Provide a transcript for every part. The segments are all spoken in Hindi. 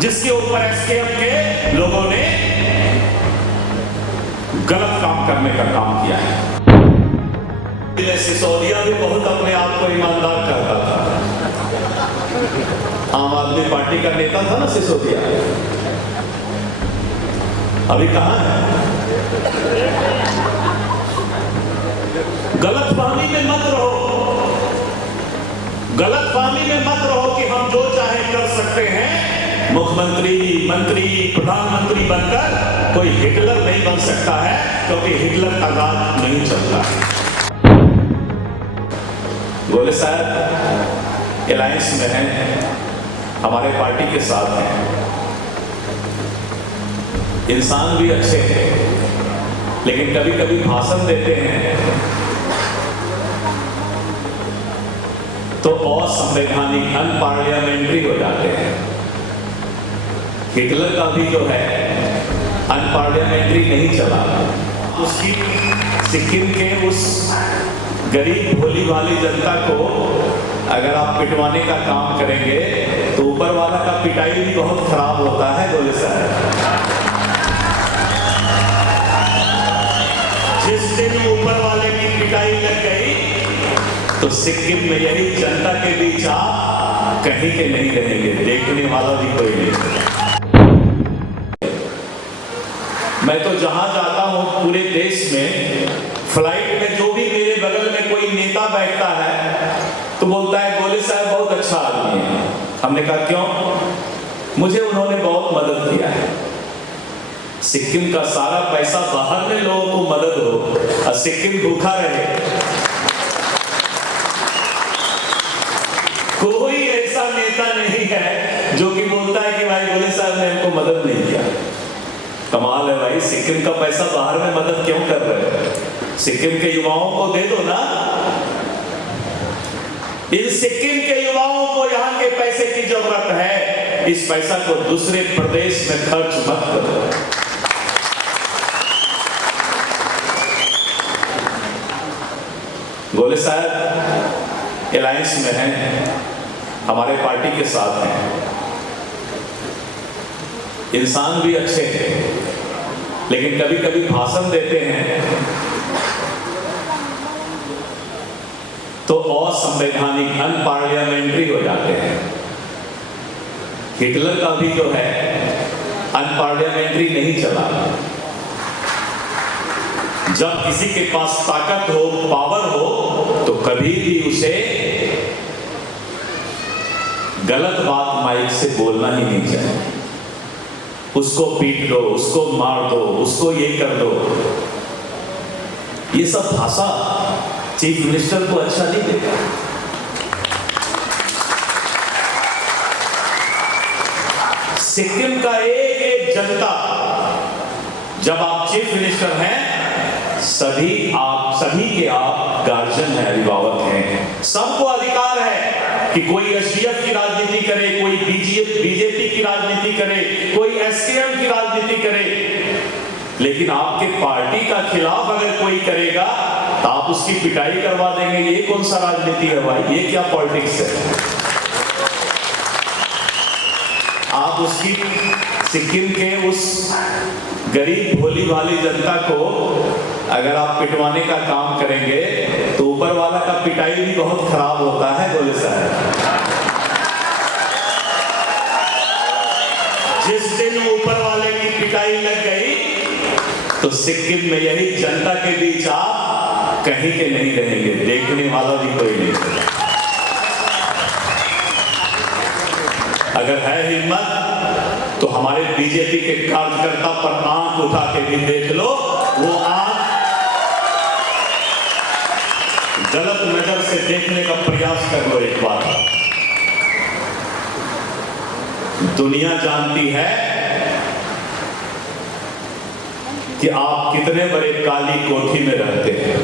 जिसके ऊपर एसकेएफ के लोगों ने गलत काम करने का काम किया है। सिसोदिया भी बहुत अपने आप को ईमानदार करता था। आम आदमी पार्टी का नेता था ना सिसोदिया, अभी कहां है? गलतफहमी में मत रहो, गलतफहमी में मत रहो कि हम जो चाहे कर सकते हैं। मुख्यमंत्री, मंत्री, प्रधानमंत्री बनकर कोई हिटलर नहीं बन सकता है, क्योंकि हिटलर का राज नहीं चलता। गोले साहब अलायंस में हैं, हमारे पार्टी के साथ हैं, इंसान भी अच्छे हैं, लेकिन कभी कभी भाषण देते हैं तो असंवैधानिक, अनपार्लियामेंट्री हो जाते हैं। हिटलर का भी जो है अनपार्लियामेंट्री नहीं चला। उसकी सिक्किम के उस गरीब भोली भाली जनता को अगर आप पिटवाने का काम करेंगे तो ऊपर वाला का पिटाई भी बहुत खराब होता है। गोले साहब, जिस दिन ऊपर वाले की पिटाई लग गई तो सिक्किम में यही जनता के बीच आप कहीं के नहीं रहेंगे, देखने वाला भी कोई नहीं। मैं तो जहां जाता हूं पूरे देश में, फ्लाइट में जो भी मेरे बगल में कोई नेता बैठता है तो बोलता है गोले साहब बहुत अच्छा आदमी है। हमने कहा क्यों? मुझे उन्होंने बहुत मदद किया है। सिक्किम का सारा पैसा बाहर में लोगों को मदद हो और सिक्किम भूखा रहे, कोई ऐसा नेता नहीं है जो कि बोलता है कि भाई गोले साहब ने हमको मदद नहीं किया। कमाल है भाई, सिक्किम का पैसा बाहर में मदद क्यों कर रहे हैं? सिक्किम के युवाओं को दे दो ना। इन सिक्किम के युवाओं को यहाँ के पैसे की जरूरत है, इस पैसा को दूसरे प्रदेश में खर्च मत करो। गोले साहब अलायंस में हैं, हमारे पार्टी के साथ हैं, इंसान भी अच्छे हैं, लेकिन कभी कभी भाषण देते हैं तो असंवैधानिक, अनपार्लियामेंट्री हो जाते हैं। हिटलर का भी जो है अनपार्लियामेंट्री नहीं चला। जब किसी के पास ताकत हो, पावर हो, तो कभी भी उसे गलत बात माइक से बोलना ही नहीं चाहिए। उसको पीट दो, उसको मार दो, उसको ये कर दो। ये सब भाषा चीफ मिनिस्टर को अच्छा नहीं देगा। सिक्किम का एक एक जनता, जब आप चीफ मिनिस्टर हैं, सभी के आप गार्जियन हैं, अभिभावक हैं। सबको अधिकार है कि कोई एसडीएफ की राजनीति करे, कोई बीजेपी की राजनीति करे, कोई एसकेएम की राजनीति करे, लेकिन आपके पार्टी का खिलाफ अगर कोई करेगा तो आप उसकी पिटाई करवा देंगे। ये कौन सा राजनीति है भाई? ये क्या पॉलिटिक्स है? आप उसकी सिक्किम के उस गरीब भोली भाली जनता को अगर आप पिटवाने का काम करेंगे तो ऊपर वाला का पिटाई भी बहुत खराब होता है। गोले साहब, जिस दिन ऊपर वाले की पिटाई लग गई तो सिक्किम में यही जनता के बीच आप कहीं के नहीं रहेंगे, देखने वाला भी कोई नहीं। अगर है हिम्मत तो हमारे बीजेपी के कार्यकर्ता पर आंख उठा के भी देख लो, वो आंख गलत नजर से देखने का प्रयास कर लो एक बार। दुनिया जानती है कि आप कितने बड़े काली कोठी में रहते हैं।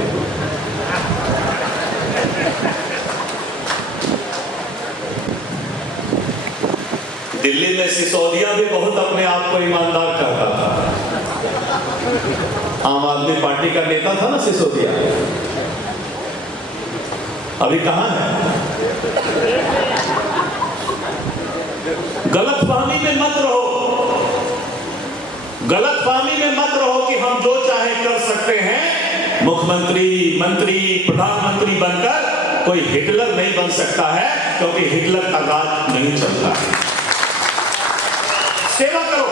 दिल्ली में सिसोदिया भी बहुत अपने आप को ईमानदार करता था। आम आदमी पार्टी का नेता था ना सिसोदिया, अभी कहां है? गलतफहमी में मत रहो। गलतफहमी में मत रहो कि हम जो चाहे कर सकते हैं। मुख्यमंत्री, मंत्री, प्रधानमंत्री बनकर कोई हिटलर नहीं बन सकता है, क्योंकि हिटलर का राज नहीं चलता है। सेवा करो,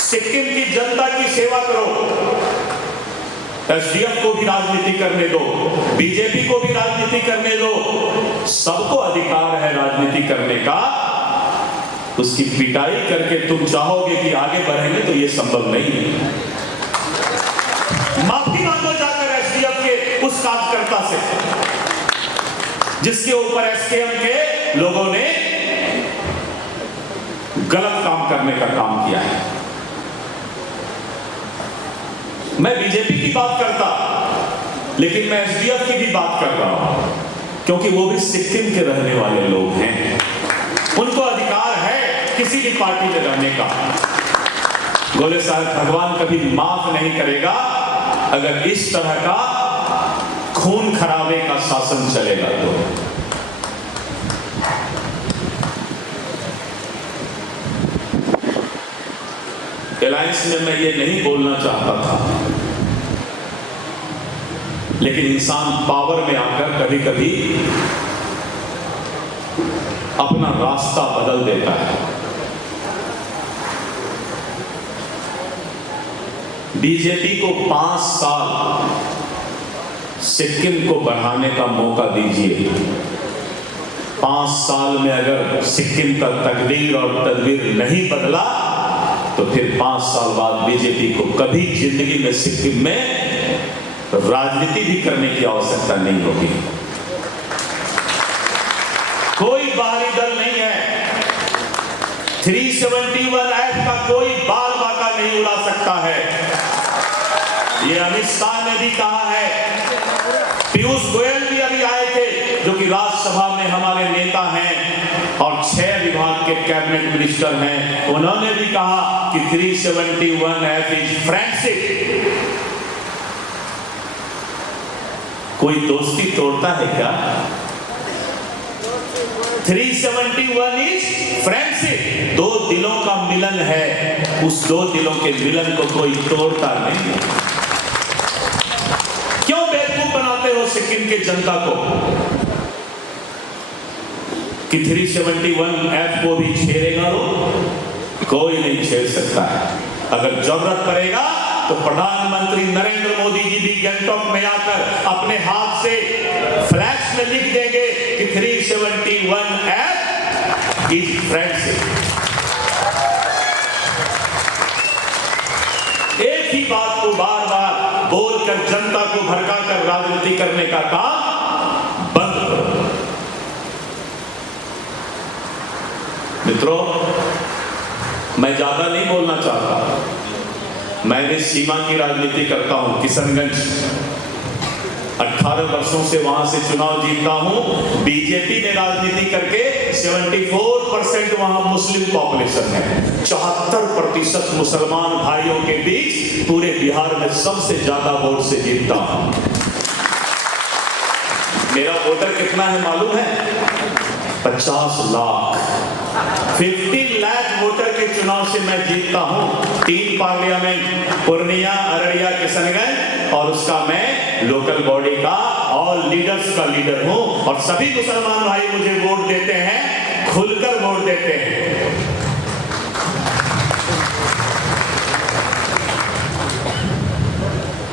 सिक्किम की जनता की सेवा करो। एसडीएफ को भी राजनीति करने दो, बीजेपी को भी राजनीति करने दो, सबको अधिकार है राजनीति करने का। उसकी पिटाई करके तुम चाहोगे कि आगे बढ़ेंगे, तो यह संभव नहीं है। माफी मांगो जाकर एसडीएफ के उस कार्यकर्ता से जिसके ऊपर एसकेएम के लोगों ने गलत काम करने का काम किया है। मैं बीजेपी की बात करता, लेकिन मैं एसडीएफ की भी बात कर रहा हूं, क्योंकि वो भी सिक्किम के रहने वाले लोग हैं। उनको अधिकार है किसी भी पार्टी में रहने का। गोले साहब, भगवान कभी माफ नहीं करेगा अगर इस तरह का खून खराबे का शासन चलेगा तो। अलायंस में मैं ये नहीं बोलना चाहता था, लेकिन इंसान पावर में आकर कभी कभी अपना रास्ता बदल देता है। बीजेपी को 5 साल सिक्किम को बढ़ाने का मौका दीजिए। 5 साल में अगर सिक्किम का तकदीर और तदबीर नहीं बदला, तो फिर 5 साल बाद बीजेपी को कभी जिंदगी में सिक्किम में राजनीति भी करने की आवश्यकता नहीं होगी। कोई बाहरी दल नहीं है, 371 एक्ट का कोई बाल बाका नहीं उड़ा सकता है। ये अमित शाह ने भी कहा है, पीयूष गोयल भी अभी आए थे, जो कि राज्यसभा में हमारे नेता हैं और 6 विभाग के कैबिनेट मिनिस्टर हैं। उन्होंने भी कहा कि 371 एक्ट इज फ्रेंडशिप। कोई दोस्ती तोड़ता है क्या? 371 इज फ्रेंडशिप। 2 दिलों का मिलन है, उस 2 दिलों के मिलन को कोई तोड़ता नहीं। क्यों बेवकूफ बनाते हो सिक्किम के जनता को कि 371 एक्ट को भी छेड़ेगा? कोई नहीं छेड़ सकता है। अगर जरूरत पड़ेगा तो प्रधानमंत्री नरेंद्र मोदी जी भी गैंगटॉक में आकर अपने हाथ से फ्लैक्स में लिख देंगे कि 371 एक्ट इज फ्रेंडशिप। एक ही बात को बार बार बोलकर जनता को भड़काकर राजनीति करने का काम बंद करो। मित्रों, मैं ज्यादा नहीं बोलना चाहता। मैंने सीमा की राजनीति करता हूं, किशनगंज 18 वर्षों से वहां से चुनाव जीतता हूं। बीजेपी में राजनीति करके 74% वहां मुस्लिम पॉपुलेशन है। 74% मुसलमान भाइयों के बीच पूरे बिहार में सबसे ज्यादा वोट से जीतता हूं। मेरा वोटर कितना है मालूम है? 50 लाख। 50 लाख वोटर के चुनाव से मैं जीतता हूं। 3 पार्लियामेंट, पूर्णिया, अररिया, किशनगंज, और उसका मैं लोकल बॉडी का ऑल लीडर्स का लीडर हूं। और सभी मुसलमान भाई मुझे वोट देते हैं, खुलकर वोट देते हैं।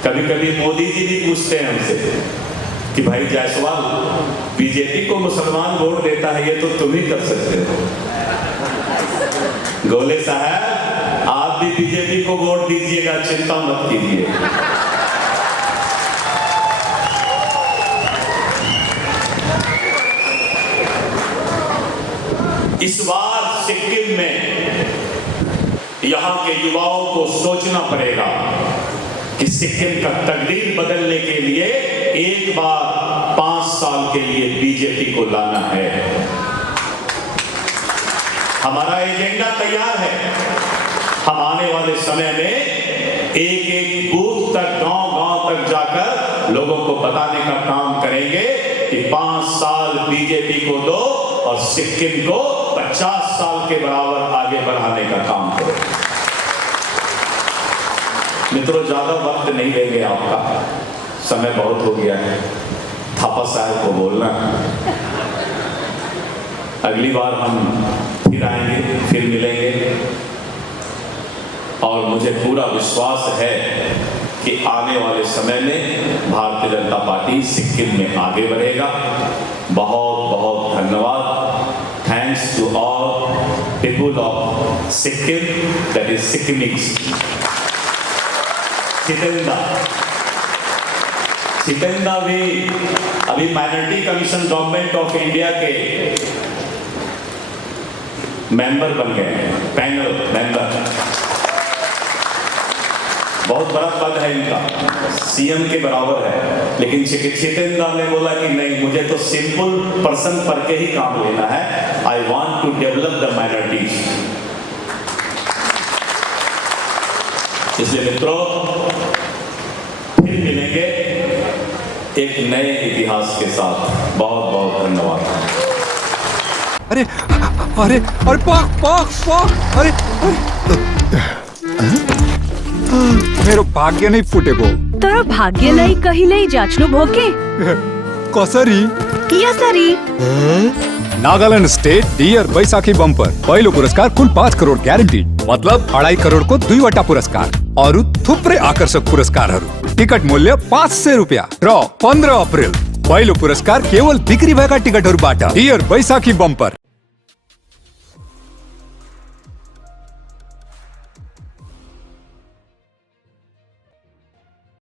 कभी कभी मोदी जी भी पूछते हैं हमसे कि भाई जायसवाल, बीजेपी को मुसलमान वोट देता है, ये तो तुम ही कर सकते हो। गोले साहब, आप भी बीजेपी को वोट दीजिएगा, चिंता मत कीजिए। इस बार सिक्किम में यहां के युवाओं को सोचना पड़ेगा कि सिक्किम का तकदीर बदलने के लिए एक बार 5 साल के लिए बीजेपी को लाना है। हमारा एजेंडा तैयार है। हम आने वाले समय में एक बूथ तक, गांव-गांव तक जाकर लोगों को बताने का काम करेंगे कि 5 साल बीजेपी को दो और सिक्किम को 50 साल के बराबर आगे बढ़ाने का काम करो। मित्रों, ज्यादा वक्त नहीं लेंगे आपका, समय बहुत हो गया है। थापा साहब को बोलना, अगली बार हम फिर आएंगे, फिर मिलेंगे, और मुझे पूरा विश्वास है कि आने वाले समय में भारतीय जनता पार्टी सिक्किम में आगे बढ़ेगा। बहुत बहुत धन्यवाद। Thanks to all people of Sikkim, that is Sikkimese. Chitenda भी अभी minority commission government of India के मेंबर बन गए, पैनल मेंबर। बहुत बड़ा पद है इनका, सीएम के बराबर है। लेकिन चितेंदा ने बोला कि नहीं, मुझे तो सिंपल पर्सन पर के ही काम लेना है। I want to develop the minorities. इसलिए मित्रों, फिर मिलेंगे एक नए इतिहास के साथ। बहुत बहुत धन्यवाद। अरे अरे अरे पाक पाक पाक, अरे मेरो भाग्य नहीं फूटे गो। तोरा भाग्य नहीं कहीं नहीं जाचनो भोके कसरी यसरी। Nagaland state dear Baisakhi bumper पहिलो पुरस्कार कुल 5 करोड़ ग्यारेंटी, मतलब 2.5 करोड़ को 2वटा पुरस्कार और थुप्रै आकर्षक पुरस्कारहरू। टिकट मूल्य 500 रुपैयाँ। ड्र 15 अप्रिल। पहिलो पुरस्कार केवल बिक्री भएका टिकटहरूबाट। Dear Baisakhi bumper.